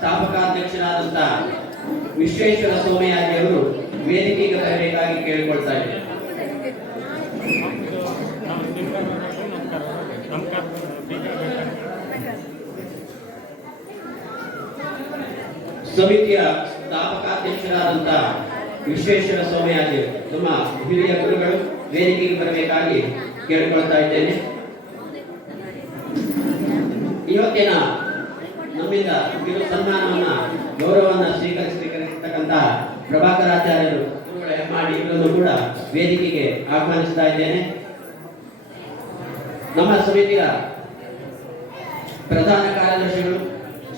ಸ್ಥಾಪಕಾಧ್ಯಕ್ಷರಾದಂಥ ವಿಶ್ವೇಶ್ವರ ಸೋಮಯಾಜಿಯವರು ವೇದಿಕೆಗೆ ಬರಬೇಕಾಗಿ ಕೇಳಿಕೊಳ್ತಾ ಇದ್ದಾರೆ. ಸಮಿತಿಯ ಸ್ಥಾಪಕಾಧ್ಯಕ್ಷರಾದಂಥ ವಿಶ್ವೇಶ್ವರ ಸೋಮಯಾಜಿ ನಮ್ಮ ಹಿರಿಯ ಗುರುಗಳು ವೇದಿಕೆಗೆ ಬರಬೇಕಾಗಿ ಕೇಳಿಕೊಳ್ತಾ ಇದ್ದೇನೆ. ಇವತ್ತಿನ ನಮ್ಮಿಂದ ಕಿರು ಸನ್ಮಾನವನ್ನ ಗೌರವವನ್ನು ಸ್ವೀಕರಿಸತಕ್ಕಂಥ ಪ್ರಭಾಕರಾಚಾರ್ಯರು ಗುರುಗಳ ಹೆಮ್ಮಾಡಿ ಇವರನ್ನು ಕೂಡ ವೇದಿಕೆಗೆ ಆಹ್ವಾನಿಸ್ತಾ ಇದ್ದೇನೆ. ನಮ್ಮ ಸಮಿತಿಯ ಪ್ರಧಾನ ಕಾರ್ಯದರ್ಶಿಗಳು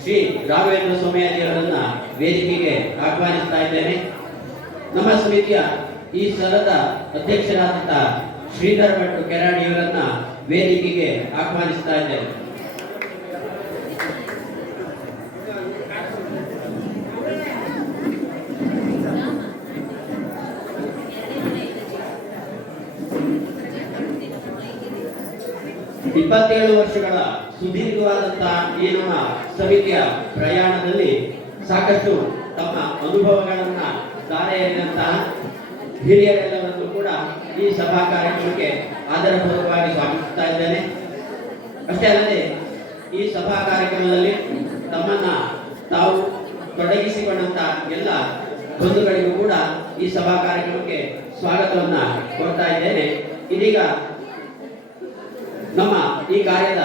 ಶ್ರೀ ರಾಘವೇಂದ್ರ ಸೋಮಯಾಜಿಯವರನ್ನ ವೇದಿಕೆಗೆ ಆಹ್ವಾನಿಸ್ತಾ ಇದ್ದೇನೆ. ನಮ್ಮ ಸಮಿತಿಯ ಈ ಸಲದ ಅಧ್ಯಕ್ಷರಾದಂಥ ಶ್ರೀಧರ್ ಭಟ್ ಕೆರಾಡಿಯವರನ್ನ ವೇದಿಕೆಗೆ ಆಹ್ವಾನಿಸ್ತಾ ಇದ್ದೇನೆ. ಇಪ್ಪತ್ತೇಳು ವರ್ಷಗಳ ಸುದೀರ್ಘವಾದಂತಹ ಈ ನಮ್ಮ ಸಮಿತಿಯ ಪ್ರಯಾಣದಲ್ಲಿ ಸಾಕಷ್ಟು ತಮ್ಮ ಅನುಭವಗಳನ್ನ ಧಾರೆ ಎರೆದಂತಹ ಹಿರಿಯರೆಲ್ಲರನ್ನು ಕೂಡ ಈ ಸಭಾ ಕಾರ್ಯಕ್ರಮಕ್ಕೆ ಆದರಪೂರ್ವಕವಾಗಿ ಸ್ವಾಗತಿಸ್ತಾ ಇದ್ದೇನೆ. ಅಷ್ಟೇ ಅಲ್ಲದೆ ಈ ಸಭಾ ಕಾರ್ಯಕ್ರಮದಲ್ಲಿ ತಮ್ಮನ್ನ ತಾವು ತೊಡಗಿಸಿಕೊಂಡಂತ ಎಲ್ಲ ಬಂಧುಗಳಿಗೂ ಕೂಡ ಈ ಸಭಾ ಕಾರ್ಯಕ್ರಮಕ್ಕೆ ಸ್ವಾಗತವನ್ನ ಕೊಡ್ತಾ ಇದ್ದೇನೆ. ಇದೀಗ ನಮ್ಮ ಈ ಕಾರ್ಯದ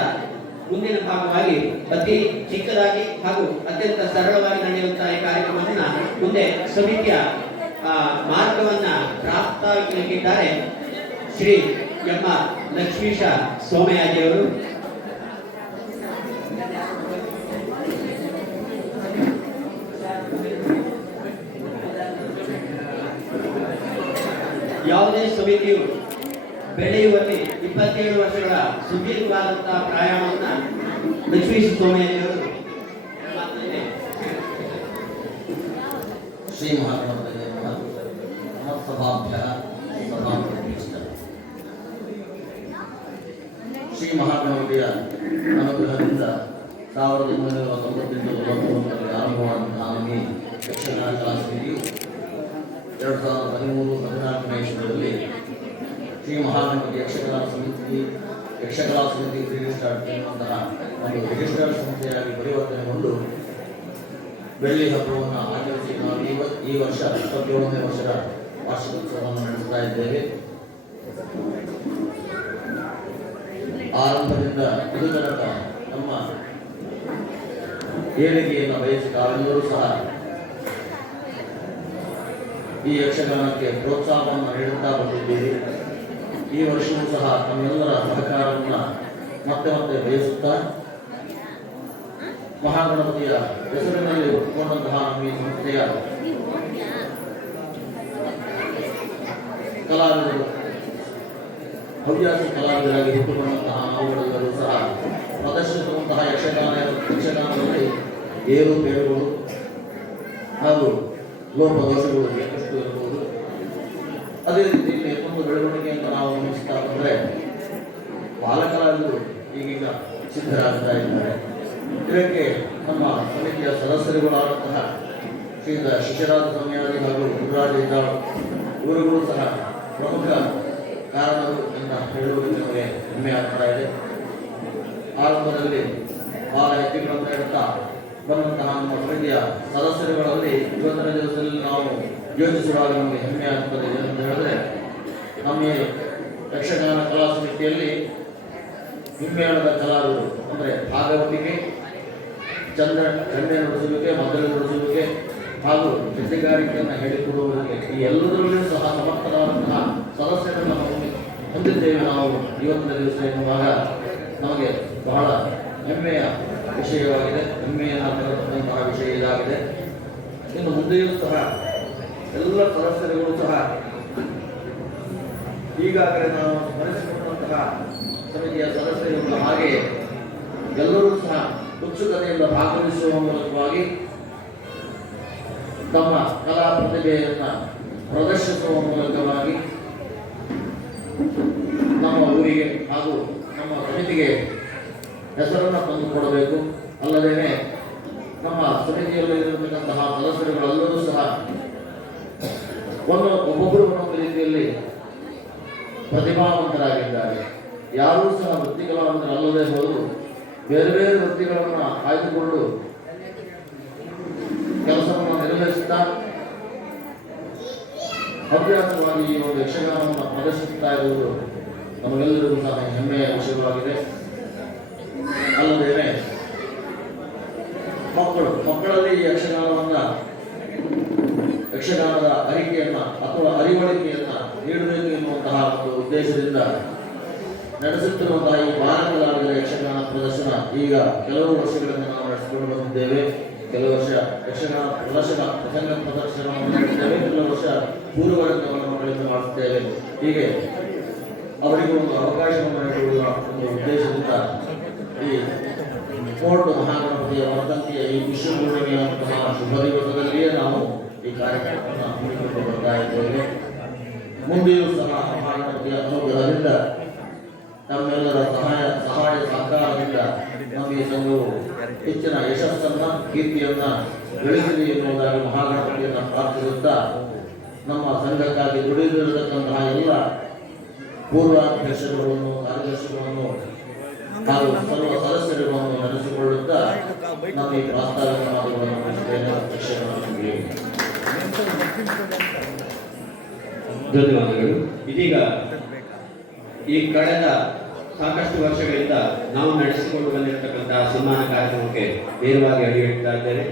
ಮುಂದಿನ ಭಾಗವಾಗಿ ಅತಿ ಚಿಕ್ಕದಾಗಿ ಹಾಗೂ ಅತ್ಯಂತ ಸರಳವಾಗಿ ನಡೆಯುವಂತಹ ಈ ಕಾರ್ಯಕ್ರಮವನ್ನ ಮುಂದೆ ಸಮಿತಿಯ ಮಾರ್ಗವನ್ನ ಪ್ರಾಪ್ತವಾಗಿದ್ದಾರೆ ಶ್ರೀ ಎಂ ಆರ್ ಲಕ್ಷ್ಮೀಶ ಸೋಮಯಾಜಿಯವರು. ಯಾವುದೇ ಸಮಿತಿಯು ಬೆಳೆಯುವಲ್ಲಿ 27 ವರ್ಷಗಳ ಸುದೀರ್ಘವಾದಂತಹ ಪ್ರಯಾಣವನ್ನ ಲಕ್ಷ್ಮೀಶ ಸೋಮಯಾಜಿಯವರು ಶ್ರೀ ಮಹಾಗಣಪತಿಯ ಶ್ರೀ ಮಹಾಗಣಪತಿಯ ಅನುಗ್ರಹದಿಂದ 1998 ಆರಂಭವಾದಂತಹ ಈ ಯಕ್ಷಗಾನ ಕಲಾ ಸಮಿತಿಯು 2013-14ನೇ ಇಸ್ವಿಯಲ್ಲಿ ಶ್ರೀ ಮಹಾಗಣಪತಿ ಯಕ್ಷಗಾನ ಸಮಿತಿ ರಿಜಿಸ್ಟರ್ಡ್ ಎನ್ನುವಂತಹ ಒಂದು ರಿಜಿಸ್ಟರ್ಡ್ ಸಂಸ್ಥೆಯಾಗಿ ಪರಿವರ್ತನೆಗೊಂಡು ಬೆಳ್ಳಿ ಹಬ್ಬವನ್ನು ಆಚರಿಸಿ ನಾವು ಈ ವರ್ಷ 27ನೇ ವರ್ಷದ ವಾರ್ಷಿಕೋತ್ಸವವನ್ನು ನಡೆಸ್ತಾ ಇದ್ದೇವೆ. ಆರಂಭದಿಂದ ಇದು ತನಕ ನಮ್ಮ ಏಳಿಗೆಯನ್ನು ಬಯಸಿ ತಾವೆಲ್ಲರೂ ಸಹ ಈ ಯಕ್ಷಗಾನಕ್ಕೆ ಪ್ರೋತ್ಸಾಹವನ್ನು ನೀಡುತ್ತಾ ಬಂದಿದ್ದೀರಿ. ಈ ವರ್ಷವೂ ಸಹ ತಮ್ಮೆಲ್ಲರ ಸಹಕಾರವನ್ನು ಮತ್ತೆ ಮತ್ತೆ ಬಯಸುತ್ತಾ ಮಹಾಗಣಪತಿಯ ಹೆಸರಿನಲ್ಲಿ ಹುಟ್ಟುಕೊಂಡಂತಹ ನಮ್ಮ ಈ ಸಂಸ್ಥೆಯ ಕಲಾವಿದರು ಹವ್ಯಾಸಿ ಕಲಾವಿದರಾಗಿ ಹುಟ್ಟುಕೊಂಡಂತಹ ನಾವುಗಳೆಲ್ಲರೂ ಸಹ ಪ್ರದರ್ಶಿಸುವಂತಹ ಯಕ್ಷಗಾನದಲ್ಲಿ ಏರುಪೇರುಗಳು ಹಾಗೂ ಲೋಪದೋಷಗಳು ಸಾಕಷ್ಟು ಇರಬಹುದು. ಅದೇ ರೀತಿಯಲ್ಲಿ ಒಂದು ಬೆಳವಣಿಗೆ ಅಂತ ನಾವು ಗಮನಿಸ್ತಾ ಬಂದರೆ ಬಾಲಕಲಾವಿದರು ಈಗೀಗ ಸಿದ್ಧರಾಗ್ತಾ ಇದ್ದಾರೆ. ಇದಕ್ಕೆ ನಮ್ಮ ಸಮಿತಿಯ ಸದಸ್ಯರುಗಳಾದಂತಹ ಶ್ರೀಯುತ ಶಿಶಿರಾಜ ಸೋಮಯಾಜಿ ಹಾಗೂ ಗುರುರಾಜ ಇದ್ದಾಳು ಇವರುಗಳು ಸಹ ಪ್ರಮುಖ ಕಾರಣರು ಅಂತ ಹೇಳುವುದಕ್ಕೆ ನಮಗೆ ಹೆಮ್ಮೆ ಆಗ್ತಾ ಇದೆ. ಆರಂಭದಲ್ಲಿ ಬಾಲ ಹೆಜ್ಜೆಗಳನ್ನು ಇಡುತ್ತಾ ಬಂದಂತಹ ನಮ್ಮ ಸಮಿತಿಯ ಸದಸ್ಯರುಗಳಲ್ಲಿ ಇವತ್ತಿನ ದಿವಸದಲ್ಲಿ ನಾವು ಯೋಚಿಸುವಾಗ ನಮಗೆ ಹೆಮ್ಮೆ ಆಗ್ತದೆ ಅಂತ ಹೇಳಿದ್ರೆ, ನಮ್ಮ ಯಕ್ಷಗಾನ ಕಲಾ ಸಮಿತಿಯಲ್ಲಿ ಹಿಮ್ಮೇಳದ ಕಲಾವಿದರು ಅಂದರೆ ಭಾಗವತಿಕೆ, ಚಂಡೆ ನುಡಿಸುವಿಕೆ, ಮದ್ದಳೆ ನುಡಿಸುವಿಕೆ ಹಾಗೂ ಗೀತೆಗಾರಿಕೆಯನ್ನು ಹೇಳಿಕೊಡುವುದಕ್ಕೆ ಈ ಎಲ್ಲದರಲ್ಲಿಯೂ ಸಹ ಸಮರ್ಥವಾದಂತಹ ಸದಸ್ಯರನ್ನು ಹೊಂದಿದ್ದೇವೆ ನಾವು ಇವತ್ತಿನ ದಿವಸ ಎನ್ನುವಾಗ ನಮಗೆ ಬಹಳ ಹೆಮ್ಮೆಯ ವಿಷಯವಾಗಿದೆ. ಹೆಮ್ಮೆಯನ್ನು ತರುವಂತಹ ವಿಷಯ ಇದಾಗಿದೆ. ಇನ್ನು ಮುಂದೆಯೂ ಸಹ ಎಲ್ಲ ಸದಸ್ಯರುಗಳು ಸಹ ಈಗಾಗಲೇ ನಾವು ಸ್ಮರಿಸಿಕೊಂಡಂತಹ ಸಮಿತಿಯ ಸದಸ್ಯರುಗಳ ಹಾಗೆ ಎಲ್ಲರೂ ಸಹ ಉತ್ಸುಕತೆಯಿಂದ ಭಾಗವಹಿಸುವ ಮೂಲಕವಾಗಿ ತಮ್ಮ ಕಲಾ ಪ್ರತಿಭೆಯನ್ನು ಪ್ರದರ್ಶಿಸುವ ಮೂಲಕವಾಗಿ ನಮ್ಮ ಊರಿಗೆ ಹಾಗೂ ನಮ್ಮ ಸಮಿತಿಗೆ ಹೆಸರನ್ನು ತಂದುಕೊಡಬೇಕು. ಅಲ್ಲದೇ ನಮ್ಮ ಸಮಿತಿಯಲ್ಲಿ ಇರತಕ್ಕಂತಹ ಸದಸ್ಯರುಗಳೆಲ್ಲರೂ ಸಹ ಒಬ್ಬೊಬ್ಬರು ಒಂದೊಂದು ರೀತಿಯಲ್ಲಿ ಪ್ರತಿಭಾವಂತರಾಗಿದ್ದಾರೆ. ಯಾರೂ ಸಹ ವೃತ್ತಿಕಲಾವಂತರಲ್ಲದೆ ಹೋದರೂ ಬೇರೆ ಬೇರೆ ವೃತ್ತಿಗಳನ್ನು ಆಯ್ದುಕೊಂಡು ಕೆಲಸವನ್ನು ನಿರ್ವಹಿಸುತ್ತಾ ಹವ್ಯಾಸವಾಗಿ ಈ ಒಂದು ಯಕ್ಷಗಾನವನ್ನು ಪ್ರದರ್ಶಿಸುತ್ತಾ ಇರುವುದು ನಮಗೆಲ್ಲರಿಗೂ ಸಹ ಹೆಮ್ಮೆಯ ವಿಷಯವಾಗಿದೆ. ಅಲ್ಲದೇ ಮಕ್ಕಳಲ್ಲಿ ಈ ಯಕ್ಷಗಾನದ ಅರಿಕೆಯನ್ನ ಅಥವಾ ಅರಿವಳಿಕೆಯನ್ನ ನೀಡಬೇಕು ಎನ್ನುವಂತಹ ಒಂದು ಉದ್ದೇಶದಿಂದ ನಡೆಸುತ್ತಿರುವಂತಹ ಈ ಬಾಲಕಲಾವಿದರ ಯಕ್ಷಗಾನ ಪ್ರದರ್ಶನ ಈಗ ಕೆಲವು ವರ್ಷಗಳಿಂದ ನಾವು ನಡೆಸಿಕೊಂಡು ಬಂದಿದ್ದೇವೆ. ಕೆಲವು ವರ್ಷ ಯಕ್ಷಗಾನ ಪ್ರಸಂಗ ಪ್ರದರ್ಶನವನ್ನು ಮಾಡಿದ್ದೇವೆ, ಕೆಲವು ವರ್ಷ ಪೂರ್ವರಂಗವನ್ನು ಮಾಡುತ್ತೇವೆ. ಹೀಗೆ ಅವರಿಗೂ ಒಂದು ಅವಕಾಶವನ್ನು ನೀಡುವ ಒಂದು ಉದ್ದೇಶದಿಂದ ಈ ಕೋರ್ಟ್ ಮಹಾಗಣಪತಿಯ ವರ್ಧಂತಿಯ ಈ ವಿಶ್ವಪೂರ್ಣಿಮೆಯಂತಹ ಶುಭ ದಿವಸದಲ್ಲಿಯೇ ನಾವು ಈ ಕಾರ್ಯಕ್ರಮವನ್ನು ಹಮ್ಮಿಕೊಂಡು ಬರ್ತಾ ಇದ್ದೇವೆ. ಮುಂದೆಯೂ ಸಹ ಮಹಾಗಣಪತಿಯ ಅನುಗ್ರಹದಿಂದ ನಮ್ಮೆಲ್ಲರ ಸಹಾಯ ಸಹಕಾರದಿಂದ ನಮ್ಮ ಈ ಸಂಘವು ಹೆಚ್ಚಿನ ಯಶಸ್ಸನ್ನ ಕೀರ್ತಿಯನ್ನ ಗಳಿಸಲಿ ಎನ್ನುವುದಾಗಿ ಮಹಾಗಣಪತಿಯನ್ನು ಪ್ರಾರ್ಥಿಸುತ್ತಾ ನಮ್ಮ ಸಂಘಕ್ಕಾಗಿ ದುಡಿದಿರತಕ್ಕಂತಹ ಎಲ್ಲ ಪೂರ್ವಾಧ್ಯಕ್ಷರುಗಳನ್ನು ಕಾರ್ಯದರ್ಶಿಗಳನ್ನು ಹಾಗೂ ಸರ್ವ ಸದಸ್ಯರುಗಳನ್ನು ನಡೆಸಿಕೊಳ್ಳುತ್ತಾ ನಮ್ಮ ಈ ಪ್ರಾಸ್ತಾವಿಕ ಮಾತುಗಳನ್ನು ಮುಗಿಸುತ್ತೇನೆ. ಧನ್ಯವಾದಗಳು. ಇದೀಗ ಈ ಕಳೆದ ಸಾಕಷ್ಟು ವರ್ಷಗಳಿಂದ ನಾವು ನಡೆಸಿಕೊಂಡು ಬಂದಿರತಕ್ಕಂತಹ ಸನ್ಮಾನ ಕಾರ್ಯಕ್ರಮಕ್ಕೆ ನೇರವಾಗಿ ಅಡಿಯಿಡ್ತಾ ಇದ್ದೇವೆ.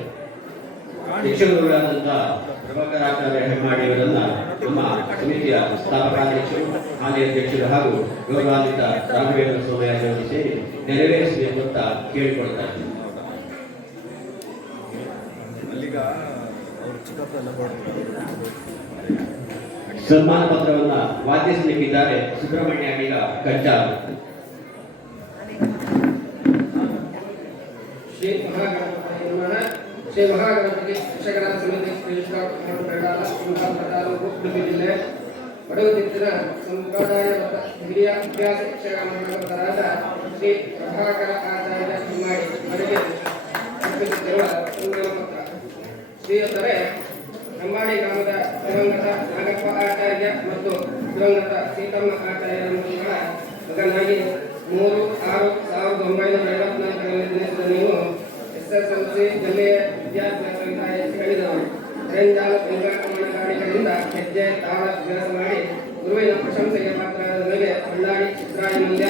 ಯಕ್ಷಗುರುಗಳಾದಂತಹ ಪ್ರಭಾಕರಾಚಾರ್ಯ ಹೆಮ್ಮಾಡಿಯವರನ್ನ ನಮ್ಮ ಸಮಿತಿಯ ಸ್ಥಾಪಕಾಧ್ಯಕ್ಷರು, ಹಾಲಿ ಅಧ್ಯಕ್ಷರು ಹಾಗೂ ಗೌರವಾನ್ವಿತ ರಾಘವೇಂದ್ರ ಸೋಮಯಾಜಿ ಅವರು ಸೇರಿ ನೆರವೇರಿಸಬೇಕು ಅಂತ ಕೇಳಿಕೊಳ್ತಾ ಇದ್ದಾರೆ. ಸನ್ಮಾನ ಪತ್ರವನ್ನ ವಾದ್ಯಿಸಲಿಕ್ಕಿದ್ದಾರೆ ಸುಬ್ರಹ್ಮಣ್ಯ ಈಗ ಕಂಚಾಲ. ಶ್ರೀ ಮಹಾಗಣಪತಿ ಯಕ್ಷಗಾನ ಸಮಿತಿ ಉಡುಪಿ ಜಿಲ್ಲೆ ಪಡುಗುತ್ತಿನ ಸಂಪ್ರದಾಯಬದ್ಧ ಹಿರಿಯ ಅಭ್ಯಾಸ ಯಕ್ಷಗಾನರಾದ ಶ್ರೀ ಪ್ರಭಾಕರ ಆಚಾರ್ಯ ಹಿಮ್ಮಾಡಿ ಅವರಿಗೆ ಅರ್ಪಿಸುತ್ತಿರುವ ಸನ್ಮಾನ ಪತ್ರ. ಶ್ರೀಯುತರೇ, ಹೆಮ್ಮಾಡಿ ಗ್ರಾಮದ ದಿವಂಗತ ನಾಗಪ್ಪ ಆಚಾರ್ಯ ಮತ್ತು ದಿವಂಗತ ಸೀತಮ್ಮ ಆಚಾರ್ಯರ ಮಕ್ಕಳ ಮಗನಾಗಿ 3/6/1954ರಲ್ಲಿ ಜನಿಸಿದ ನೀವು SSLC ಜಿಲ್ಲೆಯ ವಿದ್ಯಾಭ್ಯಾಸದಿಂದ ಹೇಳಿದವರು. ರೇಂಜಾಲ ಗಾಡಿಗಳಿಂದ ಹೆಜ್ಜೆ ತಾಳ ಅಭ್ಯಾಸ ಮಾಡಿ ಗುರುವಿನ ಪ್ರಶಂಸೆಗೆ ಪಾತ್ರರಾದ ಮೇಲೆ ಬಳ್ಳಾರಿ ಚಿತ್ರಾಯ ಮಂಡ್ಯ,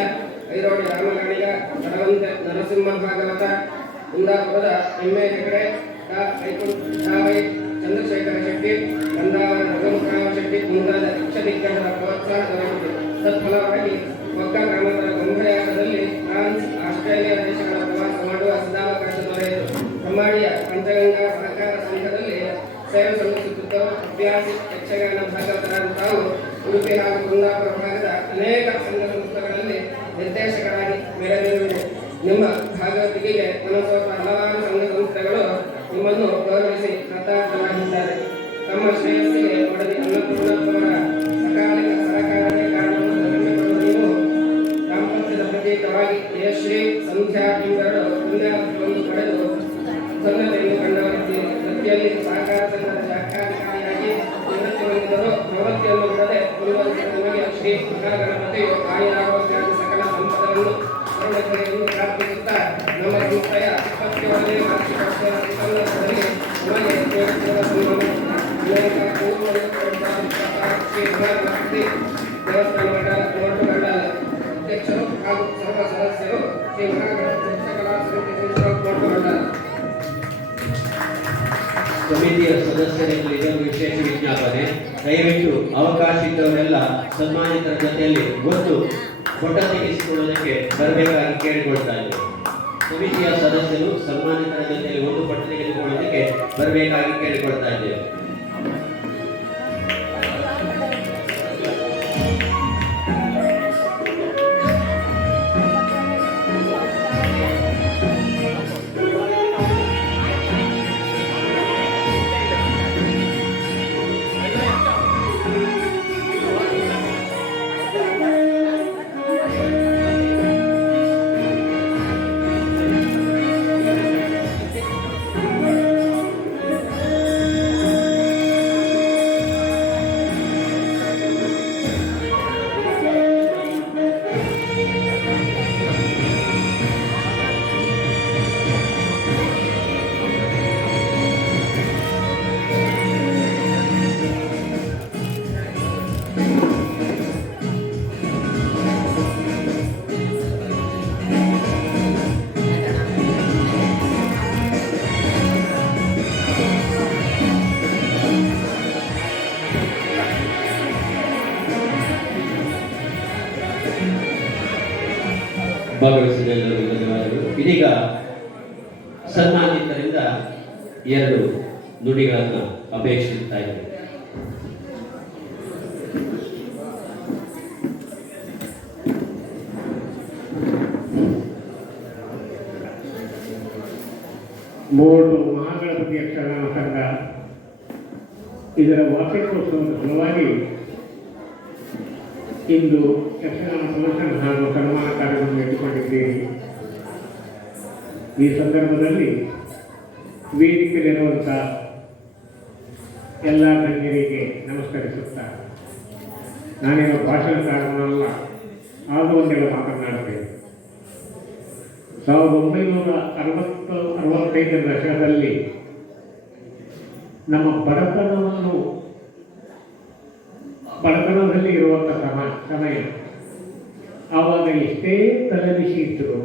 ಐರೋಡಿ ರಾಮಗಾಣಿಗ, ಕಡವಂತೆ ನರಸಿಂಹ ಭಾಗವತ, ಕುಂದಾಪುರದ ಎಮ್ಮೆ ಹೆಗಡೆ, ವೈ ಚಂದ್ರಶೇಖರ ಶೆಟ್ಟಿ, ಕಂದಾವರ ರಘುಮುಖರಾಮ ಶೆಟ್ಟಿ ಮುಂತಾದ ಯಕ್ಷದಿಗ್ಗಜರ ಪ್ರೋತ್ಸಾಹ ದೊರೆಯಿತು. ತತ್ಫಲವಾಗಿ ಒಕ್ಕ ಗ್ರಾಮದ ಗೊಂಬೆಯಾಟದಲ್ಲಿ ಫ್ರಾನ್ಸ್, ಆಸ್ಟ್ರೇಲಿಯಾ ದೇಶಗಳ ಪ್ರವಾಸ ಮಾಡುವ ಸದಾವಕಾಶ ದೊರೆಯಿತು. ಹೆಮ್ಮಾಡಿಯ ಪಂಚಗಂಗಾ ಸಹಕಾರ ಸಂಘದಲ್ಲಿ ಸೇವೆ ಸಲ್ಲಿಸುತ್ತಿದ್ದರು. ಅಭ್ಯಾಸಿ ಯಕ್ಷಗಾನ ಭಾಗವತರಾದ ತಾವು ಉಡುಪಿ ಹಾಗೂ ಕುಂದಾಪುರ ಭಾಗದ ಅನೇಕ ಸಂಘ ಸಂಸ್ಥೆಗಳಲ್ಲಿ ನಿರ್ದೇಶಕರಾಗಿ ಮೆರೆದಿರುವುದು. ನಿಮ್ಮ ಭಾಗವತಿಕೆಗೆ ಮನಸೋತ ಹಲವಾರು ಸಂಘ ಸಂಸ್ಥೆಗಳು ನಿಮ್ಮನ್ನು ಗೌರವಿಸಿ ಕೃತಾರ್ಥರಾಗಿದ್ದಾರೆ. ತಮ್ಮ ಶ್ರೇಯಸ್ಸಿಗೆ ಒಡದಿ ಅನ್ನಪೂರ್ಣಪ್ಪವರ ಸಕಾಲಿಕ ಸಹಕಾರವೇ ಕಾರಣವನ್ನು ನೀವು ದಾಂಪತ್ಯದ ಪ್ರತೀಕವಾಗಿ ಯಶ್ರೀ ಸಂಧ್ಯಾ ಎಂಬೆರಡು ಪುಣ್ಯಾತ್ಮವನ್ನು ಪಡೆದು ಧನ್ಯತೆಯನ್ನು ಕಂಡವರಿದ್ದೀರಿ. ವೃತ್ತಿಯಲ್ಲಿ ಸಹಕಾರ ಸಂಘದ ಶಾಖಾಧಿಕಾರಿಯಾಗಿ ನಿವೃತ್ತಿ ಹೊಂದಿದರು. ಪ್ರವೃತ್ತಿಯನ್ನು ಬಿಡದೆ ಮುಂದುವರಿಸಿದ ನಿಮಗೆ ಶ್ರೀ ಮಹಾಗಣಪತಿಯು ಆಯುರಾಗುವ ಸಕಲ ಸಂಪದವನ್ನು ಎಂದು ಪ್ರಾರ್ಥಿಸುತ್ತಾ ನಮ್ಮ ಸಂಸ್ಥೆಯ 27ನೇ ವಾರ್ಷಿಕೋತ್ಸವ ಸಂದರ್ಭದಲ್ಲಿ ನಮಗೆ ನೀಡುತ್ತಿರುವ ಅನೇಕ ಶ್ರೀ ಮಹಾಗಣಪತಿ ದೇವಸ್ಥಾನ ಮಂಡಲ ಕೋರ್ಟ್ ಮಂಡಲ ಅಧ್ಯಕ್ಷರು ಹಾಗೂ ಸರ್ವ ಸದಸ್ಯರು ಶ್ರೀ ಮಹಾಗಣಪತಿ ಯಕ್ಷಕಲಾ ಸಮಿತಿ ಕೋರ್ಟ್ ಮಂಡಲ ಸಮಿತಿಯ ಸದಸ್ಯರಲ್ಲಿ ಇದೊಂದು ವಿಶೇಷ ವಿಜ್ಞಾಪನೆ. ದಯವಿಟ್ಟು ಅವಕಾಶ ಇದ್ದವರೆಲ್ಲ ಸನ್ಮಾನಿತರ ಜೊತೆಯಲ್ಲಿ ಒಂದು ಫೋಟೋ ತೆಗೆಸಿಕೊಳ್ಳುವುದಕ್ಕೆ ಬರಬೇಕಾಗಿ ಕೇಳಿಕೊಳ್ತಾ ಇದ್ದೇವೆ. ಸಮಿತಿಯ ಸದಸ್ಯರು ಸನ್ಮಾನಿತರ ಜೊತೆಯಲ್ಲಿ ಒಂದು ಫೋಟೋ ತೆಗೆದುಕೊಳ್ಳುವುದಕ್ಕೆ ಬರಬೇಕಾಗಿ ಕೇಳಿಕೊಳ್ತಾ ಇದ್ದೇವೆ. ಭಾಗವಹಿಸಿದ ಎಲ್ಲರಿಗೂ ಧನ್ಯವಾದಗಳು. ಇದೀಗ ಸನ್ಮಾನಿತರಿಂದ 2 ನುಡಿಗಳನ್ನು ಅಪೇಕ್ಷಿಸ್ತಾ ಇದ್ದೇವೆ. ಮೂರು ಮಹಾಗಣಪತಿ ಯಕ್ಷಗಾನ ಸಂಘ ಇದರ ವಾರ್ಷಿಕೋತ್ಸವದ ಸಲುವಾಗಿ ಇಂದು ಯಕ್ಷಗಾನ ಪ್ರದರ್ಶನ ಹಾಗೂ ಸನ್ಮಾನ ಕಾರ್ಯವನ್ನು ಇಟ್ಟುಕೊಂಡಿದ್ದೇವೆ. ಈ ಸಂದರ್ಭದಲ್ಲಿ ವೇದಿಕೆಯಲ್ಲಿರುವಂಥ ಎಲ್ಲ ಗಣ್ಯರಿಗೆ ನಮಸ್ಕರಿಸುತ್ತಾ ನಾನೇನು ಭಾಷಣಕಾರನಲ್ಲ, ಆಗ ಒಂದೆಲ್ಲ ಮಾತನಾಡುತ್ತೇನೆ. 1965 ದಶಕದಲ್ಲಿ ನಮ್ಮ ಬಡತನದಲ್ಲಿ ಇರುವಂಥ ಸಮಯ. ಆವಾಗ ಎಷ್ಟೇ ತಲೆಬಿಸಿ ಇದ್ದರು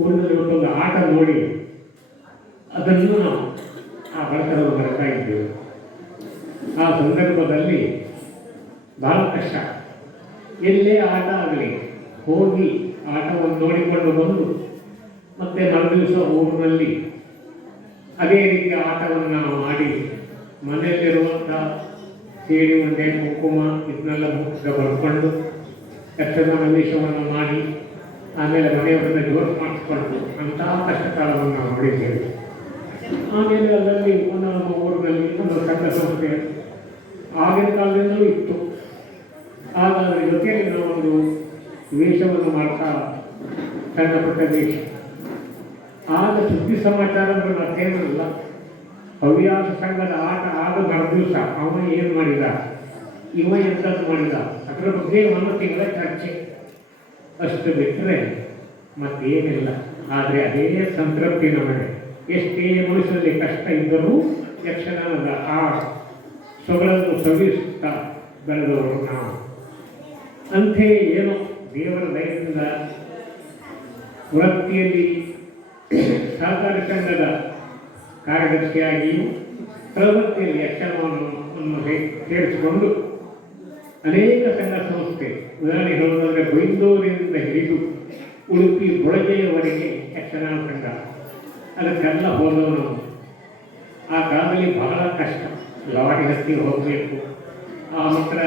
ಊರಿನಲ್ಲಿ ಒಂದು ಆಟ ನೋಡಿ ಅದನ್ನು ನಾವು ಆ ಬಡತನವನ್ನು ಬರ್ತಾ ಇದ್ದೆವು. ಆ ಸಂದರ್ಭದಲ್ಲಿ ಬಹಳ ಕಷ್ಟ. ಎಲ್ಲೇ ಆಟ ಆಗಲಿ ಹೋಗಿ ಆಟವನ್ನು ನೋಡಿಕೊಂಡು ಬಂದು ಮತ್ತೆ ಮರುದಿವಸ ಊರಿನಲ್ಲಿ ಅದೇ ರೀತಿಯ ಆಟವನ್ನು ನಾವು ಮಾಡಿ ಮನೆಯಲ್ಲಿರುವಂಥ ಸೇಡಿ ಉಂಡೆ ಕುಂಕುಮ ಇದನ್ನೆಲ್ಲ ಮುಖ್ಯ ಬರ್ಕೊಂಡು ಯಕ್ಷಗಾನ ವೇಷವನ್ನು ಮಾಡಿ ಆಮೇಲೆ ಮನೆಯವರನ್ನ ಜೋರು ಮಾಡಿಸ್ಕೊಂಡು ಅಂತಹ ಕಷ್ಟಕಾಲವನ್ನು ನಾವು ಮಾಡಿದ್ದೇವೆ. ಆಮೇಲೆ ಅದರಲ್ಲಿ ನಮ್ಮ ಊರಿನಲ್ಲಿ ನಮ್ಮ ಸಂಘ ಸಂಸ್ಥೆ ಆಗಿನ ಕಾಲದಿಂದಲೂ ಇತ್ತು. ಆಗ ಅದರ ಜೊತೆಯಲ್ಲಿ ನಾವೊಂದು ವೇಷವನ್ನು ಮಾಡ್ತಾ ಸಣ್ಣ ಪುಟ್ಟ ವೇಷ. ಆಗ ಸುದ್ದಿ ಸಮಾಚಾರ ಅಂದರೆ ಮತ್ತೇನಲ್ಲ, ಹವ್ಯಾಸ ಸಂಘದ ಆಟ ಆದ ಮರುದಿವಸ ಅವ ಏನು ಮಾಡಿದ, ಇವ ಎಂಥದ್ದು ಮಾಡಿದ, ಅದರ ಬಗ್ಗೆ 1 ತಿಂಗಳ ಚರ್ಚೆ. ಅಷ್ಟು ಬಿಟ್ಟರೆ ಮತ್ತೇನಿಲ್ಲ. ಆದರೆ ಅದೇ ಸಂತೃಪ್ತಿ ನಮಗೆ. ಎಷ್ಟೇ ಮನುಷ್ಯರಲ್ಲಿ ಕಷ್ಟ ಇದ್ದರೂ ಯಕ್ಷಗಾನದ ಆ ಸೊಗಡನ್ನು ಸವಿಸುತ್ತಾ ಬೆಳೆದವರು ನಾವು. ಅಂತೆಯೇ ಏನೋ ದೇವರ ದಯದಿಂದ ವೃತ್ತಿಯಲ್ಲಿ ಸಹಕಾರಿ ಸಂಘದ ಕಾರ್ಯದರ್ಶಿಯಾಗಿಯೂ ಪ್ರವೃತ್ತಿಯಲ್ಲಿ ಯಕ್ಷಗಾನವನ್ನು ಸೇರಿಸಿಕೊಂಡು ಅನೇಕ ಸಂಘ ಸಂಸ್ಥೆ, ಉದಾಹರಣೆ ಹೇಳುವುದಾದರೆ ಬೈಂದೂರಿನಿಂದ ಹಿಡಿದು ಉಡುಪಿ ಬೊಳಗೆಯವರೆಗೆ ಯಕ್ಷಗಾನ ಸಂಘ, ಅದಕ್ಕೆಲ್ಲ ಹೋದವು ನಾವು. ಆ ಕಾಲದಲ್ಲಿ ಬಹಳ ಕಷ್ಟ. ಲಾರಿ ಹತ್ತಿ ಹೋಗಬೇಕು, ಆ ಮಾತ್ರ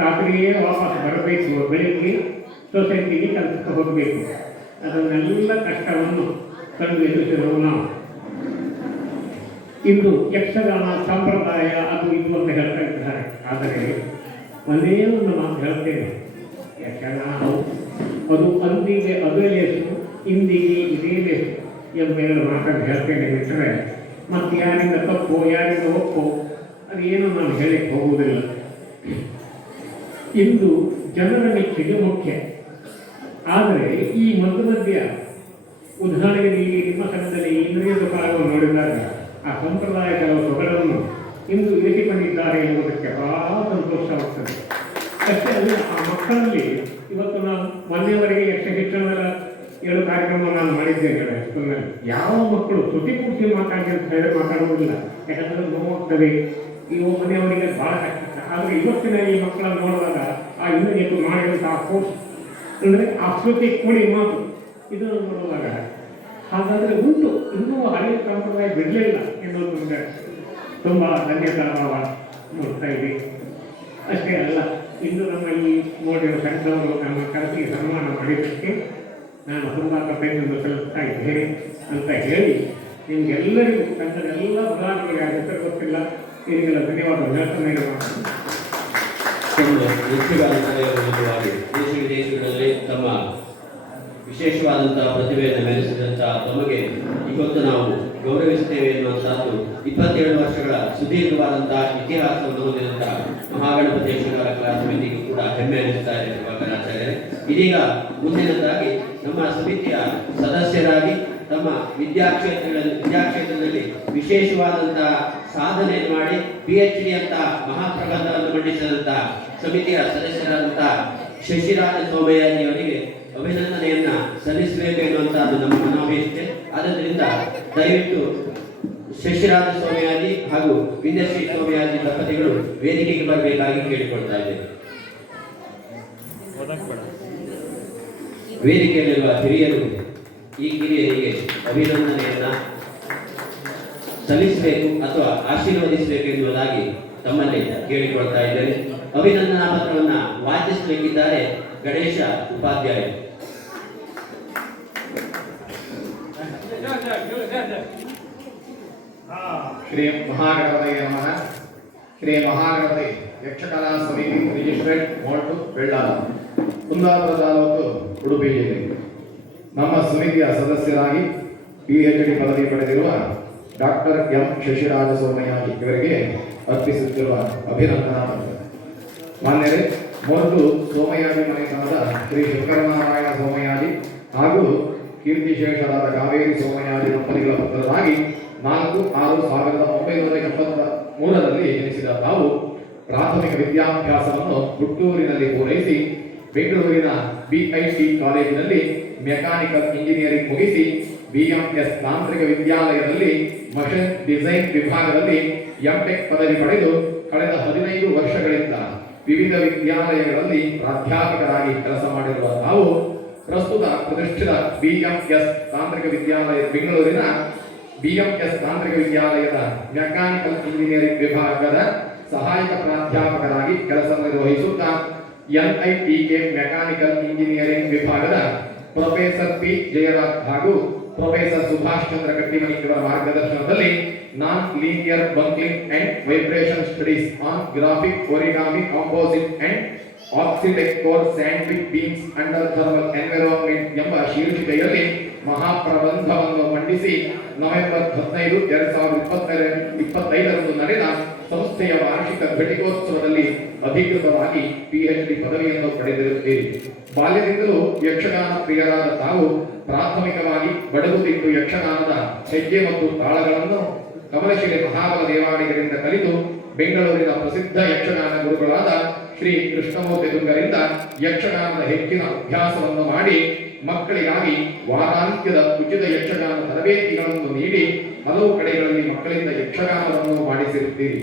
ರಾತ್ರಿಯೇ ವಾಪಸ್ ಬರಬೇಕು, ಬೆಳಿಗ್ಗೆ ಸೊಸೈಟಿಗೆ ಕೆಲಸಕ್ಕೆ ಹೋಗಬೇಕು. ಅದನ್ನೆಲ್ಲ ಕಷ್ಟವನ್ನು ಕಂಡು ಎದುರಿಸಿದವು ನಾವು. ಇಂದು ಯಕ್ಷಗಾನ ಸಂಪ್ರದಾಯ ಅದು ಇದು ಅಂತ ಹೇಳ್ತಾ ಇದ್ದಾರೆ. ಆದರೆ ಒಂದೇ ಒಂದು ಮಾತು ಹೇಳ್ತೇನೆ, ಯಕ್ಷಗಾನ ಅದು ಅಂದಿಗೆ ಅದೇ ಲೇಸು, ಇಂದಿಗೆ ಇದೇ ಲೇಸು ಎಂಬೆರಡು ಮಾತನ್ನು ಹೇಳ್ತೇನೆ ಬಿಟ್ಟರೆ ಮತ್ತು ಯಾರಿಂದ ತಪ್ಪು ಯಾರಿಂದ ಒಪ್ಪು ಅದೇನು ನಾನು ಹೇಳಕ್ಕೆ ಹೋಗುವುದಿಲ್ಲ. ಇಂದು ಜನರ ಮೆಚ್ಚುಗೆ ಮುಖ್ಯ. ಆದರೆ ಈ ಮಧ್ಯ ಉದಾಹರಣೆಗೆ ಇಲ್ಲಿ ನಿಮ್ಮ ಸಂಘದಲ್ಲಿ ಇಂದ್ರಿಯದ ಕಾಲವನ್ನು ನೋಡಿದಾಗ ಆ ಸಂಪ್ರದಾಯ ಕೆಲವು ಸೊಗಡನ್ನು ಇಂದು ಇರಿಸಿಕೊಂಡಿದ್ದಾರೆ ಎನ್ನುವುದಕ್ಕೆ ಬಹಳ ಸಂತೋಷವಾಗ್ತದೆ. ಅಷ್ಟೇ ಅಲ್ಲ, ಆ ಮಕ್ಕಳಲ್ಲಿ ಇವತ್ತು ನಾನು ಮೊನ್ನೆಯವರೆಗೆ ಯಕ್ಷ ಶಿಕ್ಷಣದ 7 ಕಾರ್ಯಕ್ರಮ ನಾನು ಮಾಡಿದ್ದೇನೆ ಸ್ಕೂಲ್ನಲ್ಲಿ. ಯಾವ ಮಕ್ಕಳು ಶ್ರುತಿ ಪೂರ್ತಿ ಮಾತಾಡಿ ಅಂತ ಹೇಳಿ ಮಾತಾಡುವುದಿಲ್ಲ, ಯಾಕಂದರೆ ನೋವಾಗ್ತದೆ. ಇವು ಮನೆಯವರಿಗೆ ಬಹಳ ಕಷ್ಟ. ಆದರೆ ಇವತ್ತಿನ ಈ ಮಕ್ಕಳನ್ನು ನೋಡುವಾಗ ಆ ಇಂದ್ರಿಯಕ್ಕೆ ಮಾಡಿರುವಂತಹ ಕೋರ್ಸ್ ಅಂದರೆ ಆ ಶ್ರುತಿ ಕೂಡಿ ಮಾತು ಇದನ್ನು ನೋಡುವಾಗ ಹಾಗಾದರೆ ಉಂಟು, ಇನ್ನೂ ಹಳೆಯ ಸಂಪ್ರದಾಯ ಬಿಡಲಿಲ್ಲ ಎನ್ನುವುದು ನಮಗೆ ತುಂಬ ಧನ್ಯತಾಭಾವ ನೋಡ್ತಾ ಇದೆ. ಅಷ್ಟೇ ಅಲ್ಲ, ಇಂದು ನಮ್ಮ ಈ ನೋಡಿರುವ ಸಂಘದವರು ನಮ್ಮ ಕರೆಸಿ ಸನ್ಮಾನ ಮಾಡಿದ್ದಕ್ಕೆ ನಾನು ತುಂಬ ಕೃತಜ್ಞತೆ ಸಲ್ಲಿಸ್ತಾ ಇದ್ದೇನೆ ಅಂತ ಹೇಳಿ ನಿಮಗೆಲ್ಲರಿಗೂ ಸಂಘದ ಎಲ್ಲ ಪ್ರಧಾನಿಗಳಿಗೆ ಆ ಹೆಸರು ಗೊತ್ತಿಲ್ಲ, ಇದಕ್ಕೆಲ್ಲ ಧನ್ಯವಾದ ಹೇಳ್ತಾನೆ. ದೇಶ ವಿದೇಶಗಳಲ್ಲಿ ತಮ್ಮ ವಿಶೇಷವಾದಂತಹ ಪ್ರತಿಭೆಯನ್ನು ಮೆರೆಸಿದಂತಹ ತಮಗೆ ಇವತ್ತು ನಾವು ಗೌರವಿಸುತ್ತೇವೆ ಎನ್ನುವಂತಹದ್ದು 27 ವರ್ಷಗಳ ಸುದೀರ್ಘವಾದಂತಹ ಇತಿಹಾಸವನ್ನು ಹೊಂದಿದಂತಹ ಮಹಾಗಣಪತಿ ಯಕ್ಷಗಾನ ಕಲಾ ಸಮಿತಿಗೂ ಕೂಡ ಹೆಮ್ಮೆ ಅನಿಸ್ತಾ ಇದೆ ಆಚಾರ್ಯರೇ. ಇದೀಗ ಮುಂದಿನದಾಗಿ ನಮ್ಮ ಸಮಿತಿಯ ಸದಸ್ಯರಾಗಿ ತಮ್ಮ ವಿದ್ಯಾಕ್ಷೇತ್ರದಲ್ಲಿ ವಿಶೇಷವಾದಂತಹ ಸಾಧನೆ ಮಾಡಿ PhD ಅಂತ ಮಹಾಪ್ರಬಂಧವನ್ನು ಮಂಡಿಸಿದಂತಹ ಸಮಿತಿಯ ಸದಸ್ಯರಾದಂತಹ ಶಶಿರಾಜ ಸೋಮಯ್ಯನಿಯವರಿಗೆ ಅಭಿನಂದನೆಯನ್ನ ಸಲ್ಲಿಸಬೇಕು ಎನ್ನುವಂತಹದ್ದು ನಮ್ಮ ಮನೋಭೀಷ್ಟೆ. ಆದ್ದರಿಂದ ದಯವಿಟ್ಟು ಶಶಿರಾಜ ಸೋಮಯಾಜಿ ಹಾಗೂ ವಿದ್ಯಾಶ್ರೀ ಸೋಮಯಾಜಿ ದಂಪತಿಗಳು ವೇದಿಕೆಗೆ ಬರಬೇಕಾಗಿ ಕೇಳಿಕೊಳ್ತಾ ಇದ್ದೇವೆ. ವೇದಿಕೆಯಲ್ಲಿರುವ ಹಿರಿಯರು ಈ ಕಿರಿಯರಿಗೆ ಅಭಿನಂದನೆಯನ್ನ ಸಲ್ಲಿಸಬೇಕು ಅಥವಾ ಆಶೀರ್ವದಿಸಬೇಕು ಎನ್ನುವುದಾಗಿ ತಮ್ಮಲ್ಲಿ ಕೇಳಿಕೊಳ್ತಾ ಇದ್ದೇನೆ. ಅಭಿನಂದನಾ ಪತ್ರವನ್ನು ವಾಚಿಸಲಿಕ್ಕಿದ್ದಾರೆ ಗಣೇಶ ಉಪಾಧ್ಯಾಯರು. ಶ್ರೀ ಮಹಾಗಣಪತಿಗೆ ನಮಃ. ಶ್ರೀ ಮಹಾಗಣಪತಿ ಯಕ್ಷಕಲಾ ಸಮಿತಿ ರಿಜಿಸ್ಟ್ರೇಟ್ ಮೋಲ್ಟು ಬೆಳ್ಳಾಲ, ಕುಂದಾಪುರ ತಾಲೂಕು, ಉಡುಪಿ ಜಿಲ್ಲೆ. ನಮ್ಮ ಸಮಿತಿಯ ಸದಸ್ಯರಾಗಿ PhD ಪದವಿ ಪಡೆದಿರುವ ಡಾಕ್ಟರ್ ಎಂ ಶಶಿರಾಜ ಸೋಮಯಾಜಿ ಇವರಿಗೆ ಅರ್ಪಿಸುತ್ತಿರುವ ಅಭಿನಂದನಾ ಪತ್ರ. ಮಾನ್ಯರೇ, ಮೊದಲು ಸೋಮಯಾಜಿ ಮನೆತನದ ಶ್ರೀ ಶಂಕರನಾರಾಯಣ ಸೋಮಯಾಜಿ ಹಾಗೂ ಕೀರ್ತಿಶೇಷರಾದ ಕಾವೇರಿ ಸೋಮಯಾಜಿ ದಂಪತಿಗಳ ಪುತ್ರರಾಗಿ 4/6/1973 ಜನಿಸಿದ ತಾವು ಪ್ರಾಥಮಿಕ ವಿದ್ಯಾಭ್ಯಾಸವನ್ನು ಹುಟ್ಟೂರಿನಲ್ಲಿ ಪೂರೈಸಿ ಬೆಂಗಳೂರಿನ BIT ಕಾಲೇಜಿನಲ್ಲಿ ಮೆಕ್ಯಾನಿಕಲ್ ಇಂಜಿನಿಯರಿಂಗ್ ಮುಗಿಸಿ BMS ತಾಂತ್ರಿಕ ವಿದ್ಯಾಲಯದಲ್ಲಿ ಮಷಿನ್ ಡಿಸೈನ್ ವಿಭಾಗದಲ್ಲಿ MTech ಪದವಿ ಪಡೆದು ಕಳೆದ 15 ವರ್ಷಗಳಿಂದ ವಿವಿಧ ವಿದ್ಯಾಲಯಗಳಲ್ಲಿ ಪ್ರಾಧ್ಯಾಪಕರಾಗಿ ಕೆಲಸ ಮಾಡಿರುವ ತಾವು ಪ್ರಸ್ತುತ ಪ್ರತಿಷ್ಠಿತ BMS ತಾಂತ್ರಿಕ ವಿದ್ಯಾಲಯ ಬೆಂಗಳೂರಿನ BMS ತಾಂತ್ರಿಕ ವಿದ್ಯಾಲಯದ ಮೆಕ್ಯಾನಿಕಲ್ ಇಂಜಿನಿಯರಿಂಗ್ ವಿಭಾಗದ ಸಹಾಯಕ ಪ್ರಾಧ್ಯಾಪಕರಾಗಿ ಕೆಲಸ ನಿರ್ವಹಿಸುತ್ತಾ NITK ಮೆಕ್ಯಾನಿಕಲ್ ಇಂಜಿನಿಯರಿಂಗ್ ವಿಭಾಗದ ಪ್ರೊಫೆಸರ್ P ಜಯರಾಜ್ ಹಾಗೂ ಪ್ರೊಫೆಸರ್ ಸುಭಾಷ್ ಚಂದ್ರ ಕಟ್ಟಿಮನಿ ಇವರ ಮಾರ್ಗದರ್ಶನದಲ್ಲಿ non linear buckling and vibration studies on graphic origami composite and auxetic core sandwich beams under thermal environment ಎಂಬ ಶೀರ್ಷಿಕೆಯಲ್ಲಿ ಮಹಾಪ್ರಬಂಧವನ್ನು ಮಂಡಿಸಿ ನವೆಂಬರ್ 15, 2025 ನಡೆದ ಸಂಸ್ಥೆಯ ವಾರ್ಷಿಕ ಘಟಿಕೋತ್ಸವದಲ್ಲಿ ಅಧಿಕೃತವಾಗಿ PhD ಪದವಿಯನ್ನು ಪಡೆದಿರುತ್ತೀರಿ. ಬಾಲ್ಯದಿಂದಲೂ ಯಕ್ಷಗಾನ ಪ್ರಿಯರಾದ ತಾವು ಪ್ರಾಥಮಿಕವಾಗಿ ಬಡಗುತಿಟ್ಟು ಯಕ್ಷಗಾನದ ಹೆಜ್ಜೆ ಮತ್ತು ತಾಳಗಳನ್ನು ಕಮಲಶ್ರೀ ಮಹಾಬಲ ದೇವಾಡಿಗರಿಂದ ಕಲಿತು ಬೆಂಗಳೂರಿನ ಪ್ರಸಿದ್ಧ ಯಕ್ಷಗಾನ ಗುರುಗಳಾದ ಶ್ರೀ ಕೃಷ್ಣಮೂರ್ತಿ ದುರ್ಗರಿಂದ ಯಕ್ಷಗಾನದ ಹೆಚ್ಚಿನ ಅಭ್ಯಾಸವನ್ನು ಮಾಡಿ ಮಕ್ಕಳಿಗಾಗಿ ವಾರಾಂತ್ಯದ ಉಚಿತ ಯಕ್ಷಗಾನ ತರಬೇತಿಗಳನ್ನು ನೀಡಿ ಹಲವು ಕಡೆಗಳಲ್ಲಿ ಮಕ್ಕಳಿಂದ ಯಕ್ಷಗಾನವನ್ನು ಮಾಡಿಸಿರುತ್ತೀರಿ.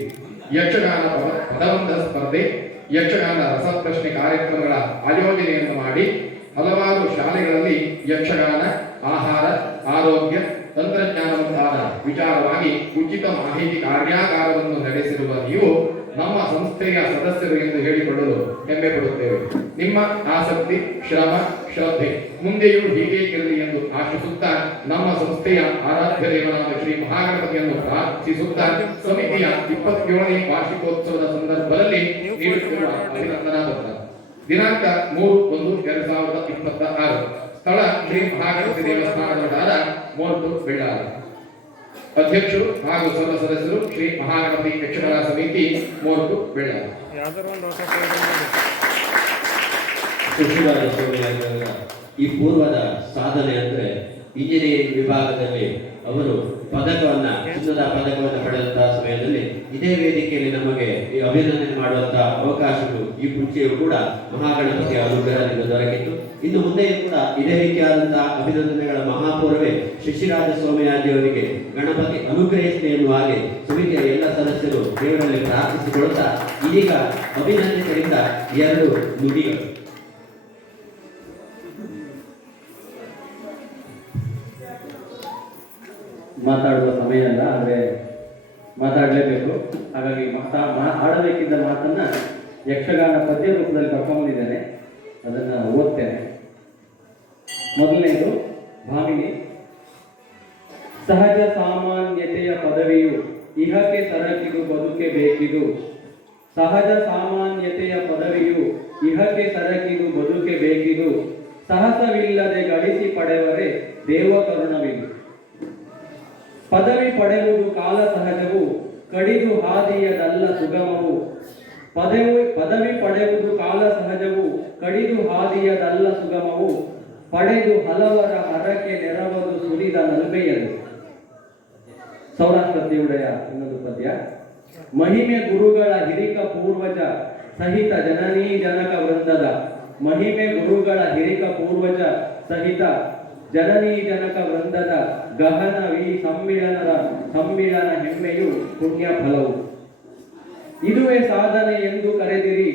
ಯಕ್ಷಗಾನ ಪದಬಂಧ ಸ್ಪರ್ಧೆ, ಯಕ್ಷಗಾನ ರಸಪ್ರಶ್ನೆ ಕಾರ್ಯಕ್ರಮಗಳ ಆಯೋಜನೆಯನ್ನು ಮಾಡಿ ಹಲವಾರು ಶಾಲೆಗಳಲ್ಲಿ ಯಕ್ಷಗಾನ, ಆಹಾರ, ಆರೋಗ್ಯ, ತಂತ್ರಜ್ಞಾನ ಮುಂತಾದ ವಿಚಾರವಾಗಿ ಉಚಿತ ಮಾಹಿತಿ ಕಾರ್ಯಾಗಾರವನ್ನು ನಡೆಸಿರುವ ನೀವು ನಮ್ಮ ಸಂಸ್ಥೆಯ ಸದಸ್ಯರು ಎಂದು ಹೇಳಿಕೊಳ್ಳಲು ಹೆಮ್ಮೆ ಪಡುತ್ತೇವೆ. ನಿಮ್ಮ ಆಸಕ್ತಿ, ಶ್ರಮ, ಶ್ರದ್ಧೆ ಮುಂದೆಯೂ ಹೀಗೆ ಇರಲಿ ಎಂದು ಆಶಿಸುತ್ತಾ ನಮ್ಮ ಸಂಸ್ಥೆಯ ಆರಾಧ್ಯ ದೇವರಾದ ಶ್ರೀ ಮಹಾಗಣಪತಿಯನ್ನು ಪ್ರಾರ್ಥಿಸುತ್ತಾ ಸಮಿತಿಯ 27ನೇ ವಾರ್ಷಿಕೋತ್ಸವದ ಸಂದರ್ಭದಲ್ಲಿ ನೀಡುತ್ತಿರುವ ಅಭಿನಂದನಾ ಪತ್ರ. ದಿನಾಂಕ 3/1/2026. ಸ್ಥಳ ಶ್ರೀ ಮಹಾಗಣಪತಿ ದೇವಸ್ಥಾನದ ವಟಾರ, ಮೋರ್ಟು, ಬೆಳ್ಳಾರಿ. ಅಧ್ಯಕ್ಷರು ಹಾಗೂ ಸರ್ವ ಸದಸ್ಯರು ಶ್ರೀ ಮಹಾಗಣಪತಿ ಯಕ್ಷಗಾನ ಸಮಿತಿ, ಮೋರ್ಟು, ಬೆಳ್ಳಾರಿ. ಶಶಿರಾಜ ಸೋಮಯಾಜಿಯವರ ಈ ಪೂರ್ವದ ಸಾಧನೆ ಅಂದ್ರೆ ಇಂಜಿನಿಯರಿಂಗ್ ವಿಭಾಗದಲ್ಲಿ ಅವರು ಚಿನ್ನದ ಪದಕವನ್ನು ಪಡೆದಂತಹ ಸಮಯದಲ್ಲಿ ಇದೇ ವೇದಿಕೆಯಲ್ಲಿ ನಮಗೆ ಈ ಅಭಿನಂದನೆ ಮಾಡುವಂತಹ ಅವಕಾಶಗಳು ಈ ಮುಂಚೆಯೂ ಕೂಡ ಮಹಾಗಣಪತಿಯ ಅನುಗ್ರಹದಿಂದ ದೊರಕಿತ್ತು. ಇನ್ನು ಮುಂದೆಯೂ ಕೂಡ ಇದೇ ರೀತಿಯಾದಂತಹ ಅಭಿನಂದನೆಗಳ ಮಹಾಪೂರ್ವೇ ಶಶಿರಾಜ ಸೋಮಯಾಜಿಯವರಿಗೆ ಗಣಪತಿ ಅನುಗ್ರಹಿಸಲಿ ಎನ್ನುವ ಹಾಗೆ ಸಮಿತಿಯ ಎಲ್ಲ ಸದಸ್ಯರು ದೇವರಲ್ಲಿ ಪ್ರಾರ್ಥಿಸಿಕೊಳ್ಳುತ್ತಾ ಇದೀಗ ಅಭಿನಂದಕರಿಂದ 2 ನುಡಿಗಳು. ಮಾತಾಡುವ ಸಮಯ ಅಲ್ಲ, ಆದರೆ ಮಾತಾಡಲೇಬೇಕು. ಹಾಗಾಗಿ ಆಡಬೇಕಿದ್ದ ಮಾತನ್ನ ಯಕ್ಷಗಾನ ಪದ್ಯ ರೂಪದಲ್ಲಿ ಬರ್ಕೊಂಡಿದ್ದೇನೆ, ಅದನ್ನು ಓದ್ತೇನೆ. ಮೊದಲನೇದು ಭಾಮಿನಿ. ಸಹಜ ಸಾಮಾನ್ಯತೆಯ ಪದವಿಯು ಇಹಕ್ಕೆ ಸರಕಿದು ಬದುಕೆ ಬೇಕಿದು. ಸಹಜ ಸಾಮಾನ್ಯತೆಯ ಪದವಿಯು ಇಹಕ್ಕೆ ಸರಕಿದು ಬದುಕೆ ಬೇಕಿದು. ಸಾಹಸವಿಲ್ಲದೆ ಗಳಿಸಿ ಪಡೆವರೆ ದೇವಕರುಣವಿದು. ಪದವಿ ಪಡೆಯುವುದು ಕಾಲ ಸಹಜವು, ಕಡಿದು ಹಾದಿಯದಲ್ಲ ಸುಗಮವು. ಪದವಿ ಪಡೆಯುವುದು ಕಾಲ ಸಹಜವು, ಕಡಿದು ಹಾದಿಯದಲ್ಲ ಸುಗಮವು. ಪಡೆದು ಹಲವರ ಹರಕೆ ನೆರವದು ಸುರಿದ ನಲ್ಮೆಯದು. ಸೌರಾಷ್ಟ್ರತಿಯುಡೆಯ ಇನ್ನೊಂದು ಪದ್ಯ. ಮಹಿಮೆ ಗುರುಗಳ ಹಿರಿಕ ಪೂರ್ವಜ ಸಹಿತ ಜನನೀ ಜನಕ ವೃಂದದ. ಮಹಿಮೆ ಗುರುಗಳ ಹಿರಿಕ ಪೂರ್ವಜ ಸಹಿತ ಜನನೀ ಜನಕ ವೃಂದದ ಗಹನ ಈ ಸಮ್ಮಿಳನ ಹೆಮ್ಮೆಯು ಪುಣ್ಯ ಫಲವು. ಇದುವೇ ಸಾಧನೆ ಎಂದು ಕರೆದಿರಿ,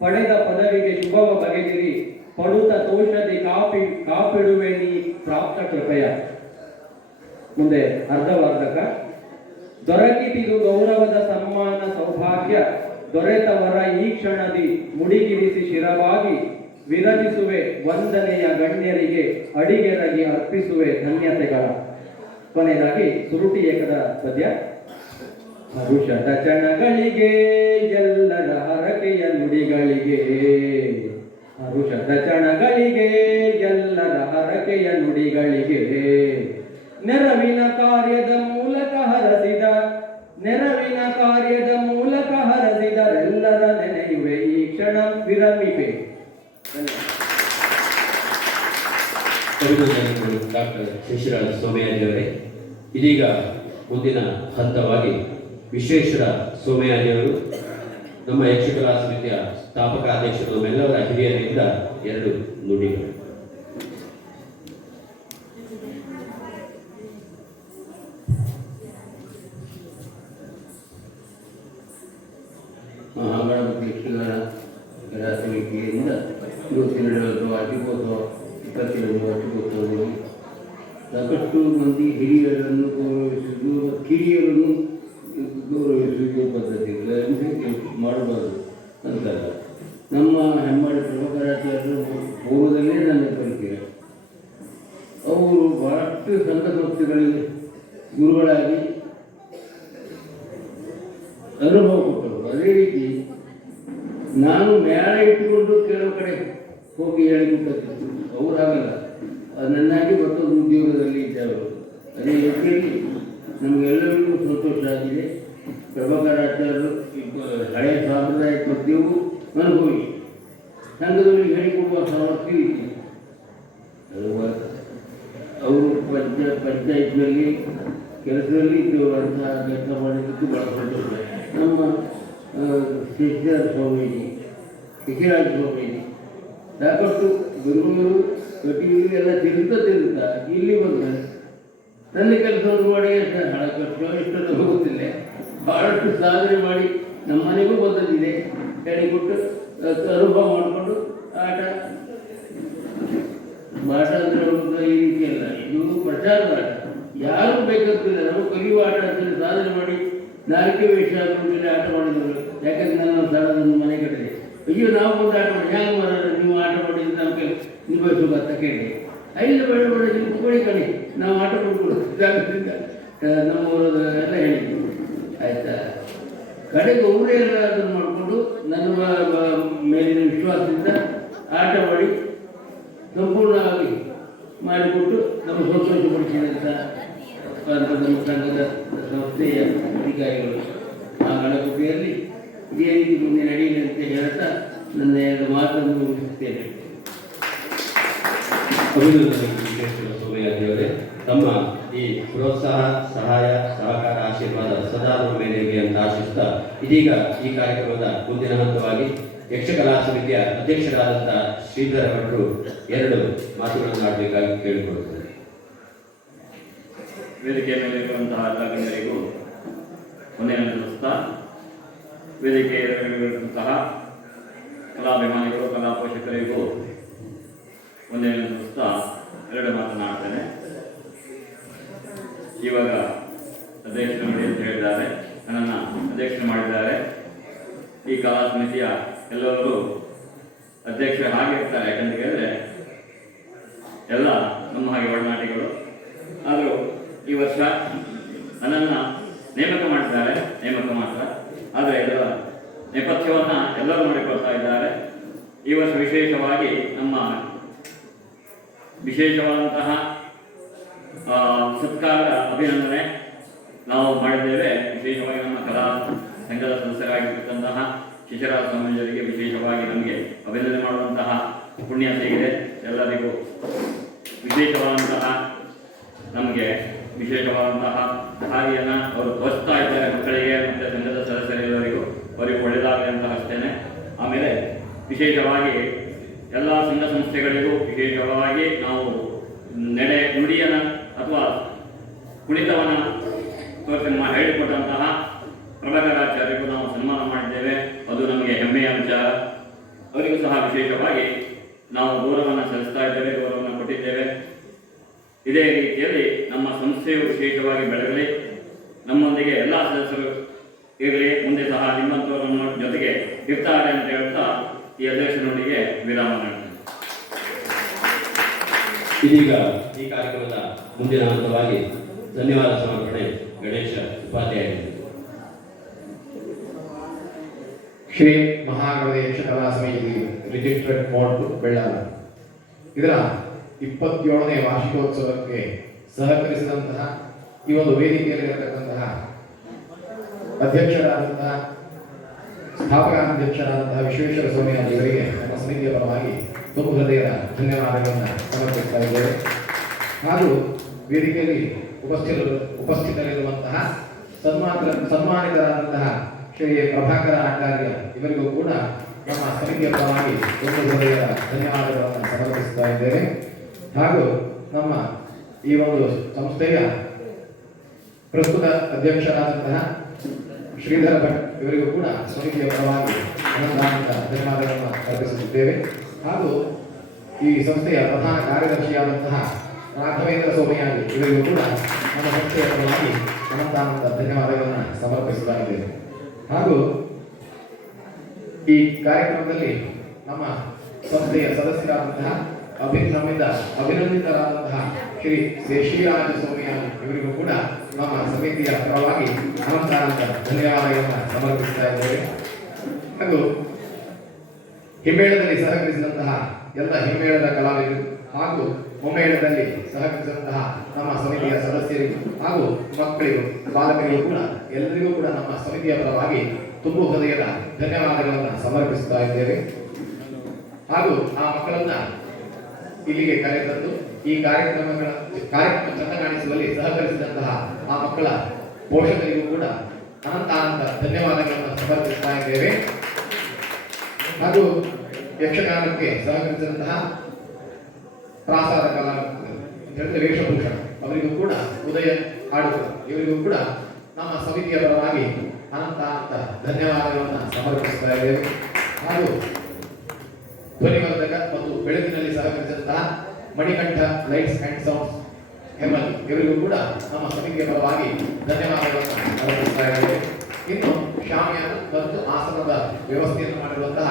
ಪಡೆದ ಪದವಿಗೆ ಶುಭವ ಬಗೆದಿರಿ. ಪಡುತ ತೋಷದಿ ಕಾಪಿಡುವೆ ನೀ ಪ್ರಾಪ್ತ ಕೃಪೆಯ. ಮುಂದೆ ಅರ್ಧವಾರ್ಧಕ. ದೊರಕಿತಿದು ಗೌರವದ ಸನ್ಮಾನ ಸೌಭಾಗ್ಯ, ದೊರೆತವರ ಈ ಕ್ಷಣದಿ ಮುಡಿಗಿರಿಸಿ ಶಿರವಾಗಿ ವಿರಚಿಸುವೆ ವಂದನೆಯ ಗಣ್ಯರಿಗೆ, ಅಡಿಗೆರಗಿ ಅರ್ಪಿಸುವೆ ಧನ್ಯತೆಗಳ. ಕೊನೆಯದಾಗಿ ಸುರುಟಿ ಏಕದ ಪದ್ಯ. ಹರುಷದ ಚಣಗಳಿಗೆ ಎಲ್ಲರ ಹರಕೆಯ ನುಡಿಗಳಿಗೆ, ಹರುಷದ ಚಣಗಳಿಗೆ ಎಲ್ಲರ ಹರಕೆಯ ನುಡಿಗಳಿಗೆ, ನೆರವಿನ ಕಾರ್ಯದ ಮೂಲಕ ಹರಸಿದ, ನೆರವಿನ ಕಾರ್ಯದ ಮೂಲಕ ಹರಸಿದರೆಲ್ಲರ ನೆನೆಯುವೆ ಈ ಕ್ಷಣ ವಿರಮಿಪೆ. ಅಭಿನಂದನೆಗಳು ಡಾಕ್ಟರ್ ಶಶಿರಾಜ್ ಸೋಮಯಾಜಿಯವರೇ. ಇದೀಗ ಮುಂದಿನ ಹಂತವಾಗಿ ವಿಶ್ವೇಶ್ವರ ಸೋಮಯಾಜಿಯವರು ನಮ್ಮ ಯಕ್ಷಕಲಾ ಸಮಿತಿಯ ಸ್ಥಾಪಕ ಅಧ್ಯಕ್ಷರು ನಮ್ಮೆಲ್ಲವರ ಹಿರಿಯರಿಂದ 2 ನುಡಿಗಳು. ಮಹಾಗಣಪತಿ ಯಕ್ಷಗಾನ ಸಮಿತಿಯಿಂದ ಇವತ್ತಿನ ವಾರ್ಷಿಕೋತ್ಸವ 20ನೇ ವಾರ್ಷಿಕೋತ್ಸವದಲ್ಲಿ ಸಾಕಷ್ಟು ಮಂದಿ ಹಿರಿಯರನ್ನು ಗೌರವಿಸುವುದು, ಕಿರಿಯರನ್ನು ಗೌರವಿಸುವ ಪದ್ಧತಿಗಳನ್ನು ಮಾಡಬಾರದು ಅಂತಲ್ಲ. ನಮ್ಮ ಹೆಮ್ಮಾಡಿ ಪ್ರಭಾಕರಾಚಾರ್ಯರು ಪೂರ್ವದಲ್ಲೇ ನನ್ನ ಪರಿಚಯ. ಅವರು ಬಹಳಷ್ಟು ಸಂಘ ಸಂಸ್ಥೆಗಳಿಗೆ ಗುರುಗಳಾಗಿ ಅನುಭವ ಕೊಟ್ಟರು. ಅದೇ ರೀತಿ ನಾನು ಮೇಳ ಇಟ್ಟುಕೊಂಡು ಕೆಲವು ಕಡೆ ಹೋಗಿ ಹೇಳಿಕೊಟ್ಟಿದ್ದು ಅವರಾಗಲ್ಲ, ನನ್ನಾಗಿ ಮತ್ತೊಂದು ಉದ್ಯೋಗದಲ್ಲಿ ಇದ್ದವರು. ಅದೇ ರೀತಿಯಲ್ಲಿ ನಮಗೆಲ್ಲರಿಗೂ ಸಂತೋಷ ಆಗಿದೆ. ಪ್ರಭಾಕರಾಚಾರ್ಯರು ಹಳೆಯ ಸಾಂಪ್ರದಾಯಿಕ ಪದ್ಯವೂ ಅನುಭವಿ, ಸಂಘದವರಿಗೆ ಹೇಳಿಕೊಡುವ ಸಾಮರ್ಥ್ಯ ಇದೆ. ಅವರು ಪಂಚಾಯತ್ನಲ್ಲಿ ಕೆಲಸದಲ್ಲಿ ಇದ್ದವರು ಅಂತಹ ಕೆಲಸ ಮಾಡಿದ್ದಕ್ಕೆ ಬಹಳ ಸಂತೋಷ. ನಮ್ಮ ಶಶಿರಾಜ ಸ್ವಾಮೀಜಿ, ಶಶಿರಾಜ ಸ್ವಾಮೀಜಿ ಸಾಕಷ್ಟು ಗುರುಗಳು ಕಟ್ಟಿಗೆ ಎಲ್ಲ ತಿರುತ್ತಾ ಇಲ್ಲಿ ಬಂದರೆ ನನ್ನ ಕೆಲಸವನ್ನು ಮಾಡಿ ಹಣಕಷ್ಟು ಇಷ್ಟೊಂದು ಹೋಗುತ್ತಿಲ್ಲ, ಬಹಳಷ್ಟು ಸಾಧನೆ ಮಾಡಿ ನಮ್ಮ ಮನೆಗೂ ಬಂದದ್ದಿದೆ. ಹೇಳಿಕೊಟ್ಟು ಅನುಭವ ಮಾಡಿಕೊಂಡು ಆಟ ಅಂದರೆ ಈ ರೀತಿ ಅಲ್ಲ, ಇದು ಪ್ರಚಾರದ ಆಟ. ಯಾರು ಬೇಕಂತಿಲ್ಲ, ನಾವು ಕಲಿಯುವ ಆಟ ಅಂತೇಳಿ ಸಾಧನೆ ಮಾಡಿ ನಾಲ್ಕೇ ವೇಷ ಅಂತೇಳಿ ಆಟ ಮಾಡಿದವರು. ಯಾಕಂದ್ರೆ ನನ್ನ ಸ್ಥಳ ನನ್ನ ಮನೆ ಕಟ್ಟಿದೆ. ಅಯ್ಯೋ ನಾವು ಒಂದು ಆಟ ಮಾಡಿ ಹ್ಯಾಂಗೆ ಮಾಡೋದು, ನೀವು ಆಟ ಮಾಡಿದ್ರೆ ನಮಗೆ ನಿಭಾಯಿಸುವ ಅಂತ ಕೇಳಿ ಐದು ಬೇಡ ಬೇಡ ನೀವು ಕೋಳಿ ಕಣಿ ನಾವು ಆಟ ಕೊಟ್ಕೊಡೋದ್ರಿಂದ ನಮ್ಮವರದ ಎಲ್ಲ ಹೇಳಿದ್ವಿ. ಆಯಿತಾ, ಕಡೆಗೆ ಅವರೇ ಎಲ್ಲ ಅದನ್ನು ಮಾಡಿಕೊಂಡು ನನ್ನ ಮೇಲಿನ ವಿಶ್ವಾಸದಿಂದ ಆಟ ಮಾಡಿ ಸಂಪೂರ್ಣವಾಗಿ ಮಾಡಿಕೊಟ್ಟು ನಮ್ಮ ಸಂತೋಷಪಡಿಸಿದಂಥ ನಮ್ಮ ಸಂಘದ ಸಂಸ್ಥೆಯ ಅಧಿಕಾರಿಗಳು ಆ ಗಣಪತಿಯಲ್ಲಿ ಇದೇ ರೀತಿ ಮುಂದೆ ನಡೆಯಲಿ ಅಂತ ಹೇಳ್ತಾ ನನ್ನ 2 ಮಾತನ್ನು ಮುಗಿಸುತ್ತೇನೆ. ಅಭಿನಂದನೆಗಳು ಸೋಮಯಾಜಿಯವರೇ. ತಮ್ಮ ಈ ಪ್ರೋತ್ಸಾಹ, ಸಹಾಯ, ಸಹಕಾರ, ಆಶೀರ್ವಾದ ಸದಾ ನಮ್ಮ ಮೇಲಿರಲಿ ಅಂತ ಆಶಿಸ್ತಾ ಇದೀಗ ಈ ಕಾರ್ಯಕ್ರಮದ ಮುಂದಿನ ಹಂತವಾಗಿ ಯಕ್ಷಕಲಾ ಸಮಿತಿಯ ಅಧ್ಯಕ್ಷರಾದಂಥ ಶ್ರೀಧರ ಭಟ್ರು 2 ಮಾತುಗಳನ್ನು ಆಡಬೇಕಾಗಿ ಕೇಳಿಕೊಳ್ಳುತ್ತಾರೆ. ವೇದಿಕೆಯ ಮೇಲಿರುವಂತಹ ಎಲ್ಲ ಗಣ್ಯರಿಗೂ ವಂದನೆಯನ್ನು ಸಲ್ಲಿಸುತ್ತಾ, ವೇದಿಕೆಯಲ್ಲಿರುವಂತಹ ಕಲಾಭಿಮಾನಿಗಳು, ಕಲಾ ಪೋಷಕರಿಗೂ ವಂದನೆಯನ್ನು ಸಲ್ಲಿಸುತ್ತಾ 2 ಮಾತನಾಡ್ತೇನೆ. ಇವಾಗ ಅಧ್ಯಕ್ಷರು ಮಾಡಿ ಅಂತ ಹೇಳಿದ್ದಾರೆ, ನನ್ನನ್ನು ಅಧ್ಯಕ್ಷರು ಮಾಡಿದ್ದಾರೆ. ಈ ಕಲಾ ಸಮಿತಿಯ ಎಲ್ಲರೂ ಅಧ್ಯಕ್ಷರು ಹಾಗೆ ಇರ್ತಾರೆ, ಯಾಕಂತ ಕೇಳಿದ್ರೆ ಎಲ್ಲ ನಮ್ಮ ಹಾಗೆ ಒಡನಾಟಿಗಳು. ಆದರೂ ಈ ವರ್ಷ ನನ್ನನ್ನು ನೇಮಕ ಮಾಡಿದ್ದಾರೆ, ನೇಮಕ ಮಾತ್ರ. ಆದರೆ ಇದರ ನೇಪಥ್ಯವನ್ನು ಎಲ್ಲರೂ ಮಾಡಿಕೊಳ್ತಾ ಇದ್ದಾರೆ. ಈ ವರ್ಷ ವಿಶೇಷವಾಗಿ ನಮ್ಮ ವಿಶೇಷವಾದಂತಹ ಸತ್ಕಾರದ ಅಭಿನಂದನೆ ನಾವು ಮಾಡಿದ್ದೇವೆ. ವಿಶೇಷವಾಗಿ ನಮ್ಮ ಕಲಾ ಸಂಘದ ಸದಸ್ಯರಾಗಿರ್ತಕ್ಕಂತಹ ಶಶಿರಾಜ ಸ್ವಾಮೀಜಿಯವರಿಗೆ ವಿಶೇಷವಾಗಿ ನಮಗೆ ಅಭಿನಂದನೆ ಮಾಡುವಂತಹ ಪುಣ್ಯ ಸಿಗಿದೆ. ಎಲ್ಲರಿಗೂ ವಿಶೇಷವಾದಂತಹ ನಮಗೆ ವಿಶೇಷವಾದಂತಹ ಕಾರ್ಯನ ಅವರು ತೋರಿಸ್ತಾ ಇದ್ದಾರೆ ಮಕ್ಕಳಿಗೆ ಮತ್ತು ಸಂಘದ ಸದಸ್ಯರೆಲ್ಲರಿಗೂ. ಅವರಿಗೆ ಒಳ್ಳೆಯದಾಗಲಿ ಅಂತ ಅಷ್ಟೇನೆ. ಆಮೇಲೆ ವಿಶೇಷವಾಗಿ ಎಲ್ಲ ಸಂಘ ಸಂಸ್ಥೆಗಳಿಗೂ ವಿಶೇಷವಾಗಿ ನಾವು ನುಡಿಯನ್ನು ಅಥವಾ ಕುಣಿತವನ್ನು ತೋರಿಸಿ ಹೇಳಿಕೊಟ್ಟಂತಹ ಪ್ರಭಾಕರಾಚಾರ್ಯರಿಗೂ ನಾವು ಸನ್ಮಾನ ಮಾಡಿದ್ದೇವೆ. ಅದು ನಮಗೆ ಹೆಮ್ಮೆಯ ವಿಚಾರ. ಅವರಿಗೂ ಸಹ ವಿಶೇಷವಾಗಿ ನಾವು ಗೌರವವನ್ನು ಸಲ್ಲಿಸ್ತಾ ಇದ್ದೇವೆ, ಗೌರವವನ್ನು ಕೊಟ್ಟಿದ್ದೇವೆ. ಇದೇ ರೀತಿಯಲ್ಲಿ ನಮ್ಮ ಸಂಸ್ಥೆಯು ವಿಶೇಷವಾಗಿ ಬೆಳಗಲಿ, ನಮ್ಮೊಂದಿಗೆ ಎಲ್ಲ ಸದಸ್ಯರು ಇರಲಿ, ಮುಂದೆ ಸಹ ನಿಮ್ಮಂಥವರ ಜೊತೆಗೆ ಇರ್ತಾರೆ ಅಂತ ಹೇಳ್ತಾ ಈ ಅಧ್ಯಕ್ಷರೊಂದಿಗೆ ವಿರಾಮ ನೀಡ್ತೇನೆ. ಇದೀಗ ಈ ಕಾರ್ಯಕ್ರಮದ ಮುಂದಿನ ಹಂತವಾಗಿ ಧನ್ಯವಾದ ಸಮರ್ಪಣೆ ಗಣೇಶ ಉಪಾಧ್ಯಾಯ. ಶ್ರೀ ಮಹಾಗಣೇಶ ಕಲಾ ಸಮಿತಿ ರಿಜಿಸ್ಟರ್ಡ್ ಮೋಡ್ ಬೆಳ್ಳಾರ ಇದರ 27ನೇ ವಾರ್ಷಿಕೋತ್ಸವಕ್ಕೆ ಸಹಕರಿಸಿದಂತಹ ಈ ಒಂದು ವೇದಿಕೆಯಲ್ಲಿರತಕ್ಕಂತಹ ಅಧ್ಯಕ್ಷರಾದಂತಹ ಸ್ಥಾಪಕಾಧ್ಯಕ್ಷರಾದಂತಹ ವಿಶ್ವೇಶ್ವರ ಸ್ವಾಮಿಯಾಜಿ ಅವರಿಗೆ ನಮ್ಮ ಸಮಿತಿಯ ಪರವಾಗಿ ತುಂಬ ಹೃದಯದ ಧನ್ಯವಾದಗಳನ್ನು ಸಮರ್ಪಿಸ್ತಾ ಇದ್ದೇವೆ. ಹಾಗೂ ವೇದಿಕೆಯಲ್ಲಿ ಉಪಸ್ಥಿತರಿರುವಂತಹ ಸನ್ಮಾನಿತರಾದಂತಹ ಶ್ರೀ ಪ್ರಭಾಕರ ಆಚಾರ್ಯ ಇವರಿಗೂ ಕೂಡ ನಮ್ಮ ಸಮಿತಿಯ ಪರವಾಗಿ ತುಂಬ ಹೃದಯದ ಧನ್ಯವಾದಗಳನ್ನು ಸಮರ್ಪಿಸ್ತಾ ಇದ್ದೇವೆ. ಹಾಗೂ ನಮ್ಮ ಈ ಒಂದು ಸಂಸ್ಥೆಯ ಪ್ರಸ್ತುತ ಅಧ್ಯಕ್ಷರಾದಂತಹ ಶ್ರೀಧರ ಭಟ್ ಇವರಿಗೂ ಕೂಡ ಸಮಿತಿಯ ಪರವಾಗಿ ಅನಂತ ಧನ್ಯವಾದಗಳನ್ನು ಅರ್ಪಿಸುತ್ತಿದ್ದೇವೆ. ಹಾಗೂ ಈ ಸಂಸ್ಥೆಯ ಪ್ರಧಾನ ಕಾರ್ಯದರ್ಶಿಯಾದಂತಹ ರಾಘವೇಂದ್ರ ಸೋಮಯಾಜಿ ಇವರಿಗೂ ಕೂಡ ನಮ್ಮ ಸಂಸ್ಥೆಯ ಪರವಾಗಿ ಅನಂತ ಧನ್ಯವಾದಗಳನ್ನು ಸಮರ್ಪಿಸ್ತಾ ಇದ್ದೇವೆ. ಹಾಗೂ ಈ ಕಾರ್ಯಕ್ರಮದಲ್ಲಿ ನಮ್ಮ ಸಂಸ್ಥೆಯ ಸದಸ್ಯರಾದಂತಹ ನಮ್ಮಿಂದ ಅಭಿನಂದಿತರಾದಂತಹ ಶ್ರೀ ಶೇಷಿರಾಜ ಸೋಮಯಾಜಿ ಇವರಿಗೂ ಕೂಡ ನಮ್ಮ ಸಮಿತಿಯ ಪರವಾಗಿ ಅನಂತ ಧನ್ಯವಾದಗಳನ್ನು ಸಮರ್ಪಿಸ್ತಾ ಇದ್ದೇವೆ. ಹಾಗೂ ಹಿಮ್ಮೇಳದಲ್ಲಿ ಸಹಕರಿಸಿದಂತಹ ಎಲ್ಲ ಹಿಮ್ಮೇಳದ ಕಲಾವಿದರು ಹಾಗೂ ಮುಮ್ಮೇಳದಲ್ಲಿ ಸಹಕರಿಸಿದಂತಹ ನಮ್ಮ ಸಮಿತಿಯ ಸದಸ್ಯರಿಗೂ ಹಾಗೂ ಮಕ್ಕಳಿಗೂ ಬಾಲಕರಿಗೂ ಕೂಡ ಎಲ್ಲರಿಗೂ ಕೂಡ ನಮ್ಮ ಸಮಿತಿಯ ಪರವಾಗಿ ತುಂಬು ಹೃದಯದ ಧನ್ಯವಾದಗಳನ್ನು ಸಮರ್ಪಿಸುತ್ತಾ ಇದ್ದೇವೆ. ಹಾಗೂ ಆ ಮಕ್ಕಳನ್ನ ಇಲ್ಲಿಗೆ ಕರೆತಂದು ಈ ಕಾರ್ಯಕ್ರಮ ಚಂದ ಕಾಣಿಸುವಲ್ಲಿ ಸಹಕರಿಸಿದಂತಹ ಆ ಮಕ್ಕಳ ಪೋಷಕರಿಗೂ ಕೂಡ ಅನಂತ ಧನ್ಯವಾದಗಳನ್ನು ಸಮರ್ಪಿಸ್ತಾ ಇದ್ದೇವೆ. ಹಾಗೂ ಯಕ್ಷಗಾನಕ್ಕೆ ಸಹಕರಿಸಿದಂತಹ ಪ್ರಾಸಾದ ಕಲಾವಿದರು ವೇಷಭೂಷಣ ಅವರಿಗೂ ಕೂಡ ಉದಯ ಆಡುವ ಇವರಿಗೂ ಕೂಡ ನಮ್ಮ ಸಮಿತಿಯ ಪರವಾಗಿ ಅನಂತ ಧನ್ಯವಾದಗಳನ್ನು ಸಮರ್ಪಿಸ್ತಾ ಇದ್ದೇವೆ. ಹಾಗೂ ಧ್ವನಿವರ್ಧಕ ಮತ್ತು ಬೆಳಕಿನಲ್ಲಿ ಸಹಕರಿಸಿದಂತಹ ಮಣಿಕಂಠ ಲೈಟ್ಸ್ ಅಂಡ್ ಸೌಂಡ್ಸ್ ಹೆಮಲ್ ಇವರಿಗೂ ಕೂಡ ನಮ್ಮ ಸಮಿತಿಯ ಪರವಾಗಿ ಧನ್ಯವಾದಗಳನ್ನು ಸಮರ್ಪಿಸ್ತಾ ಇದ್ದೇವೆ. ಇನ್ನು ಶಾಮಿಯಾನ ಮತ್ತು ಆಸನದ ವ್ಯವಸ್ಥೆಯನ್ನು ಮಾಡಿರುವಂತಹ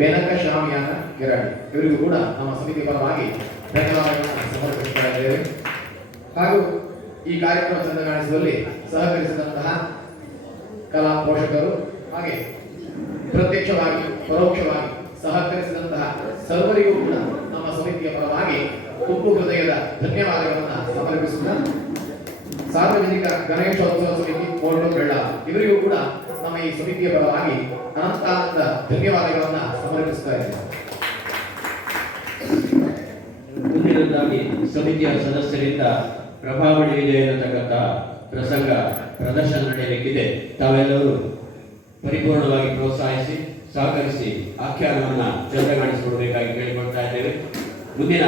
ಬೆನಕ ಶಾಮಿಯಾನ ಗಿರಾಡಿ ಇವರಿಗೂ ಕೂಡ ನಮ್ಮ ಸಮಿತಿ ಪರವಾಗಿ ಧನ್ಯವಾದಗಳನ್ನು ಸಮರ್ಪಿಸ್ತಾ ಇದ್ದೇವೆ. ಹಾಗೂ ಈ ಕಾರ್ಯಕ್ರಮ ಚಂದ ಕಾಣಿಸುವಲ್ಲಿ ಸಹಕರಿಸಿದಂತಹ ಕಲಾ ಪೋಷಕರು ಹಾಗೆ ಪ್ರತ್ಯಕ್ಷವಾಗಿ ಪರೋಕ್ಷವಾಗಿ ಸಹಕರಿಸಿದಂತಹ ಸರ್ವರಿಗೂ ಕೂಡ ನಮ್ಮ ಸಮಿತಿಯ ಪರವಾಗಿ ತುಂಬು ಹೃದಯದ ಧನ್ಯವಾದಗಳನ್ನು ಸಮರ್ಪಿಸುತ್ತಾ ಸಾರ್ವಜನಿಕ ಗಣೇಶೋತ್ಸವ ಸಮಿತಿ ಕೋರ್ಟು ಬೆಳ್ಳಾರ ಇವರಿಗೂ ಕೂಡ ನಮ್ಮ ಈ ಸಮಿತಿಯ ಪರವಾಗಿ ಅನಂತ ಧನ್ಯವಾದಗಳನ್ನು ಸಮರ್ಪಿಸ್ತಾ ಇದ್ದೇವೆ. ಮುಂದಿನದಾಗಿ ಸಮಿತಿಯ ಸದಸ್ಯರಿಂದ ಪ್ರಭಾವಳಿ ಇದೆ ಎನ್ನತಕ್ಕಂಥ ಪ್ರಸಂಗ ಪ್ರದರ್ಶನ ನಡೆಯಲಿಕ್ಕಿದೆ. ತಾವೆಲ್ಲರೂ ಪರಿಪೂರ್ಣವಾಗಿ ಪ್ರೋತ್ಸಾಹಿಸಿ ಸಹಕರಿಸಿ ಆಖ್ಯಾನವನ್ನು ಚಂದ ಕಾಣಿಸಿಕೊಡಬೇಕಾಗಿ ಕೇಳಿಕೊಳ್ತಾ ಇದ್ದೇವೆ. ಮುಂದಿನ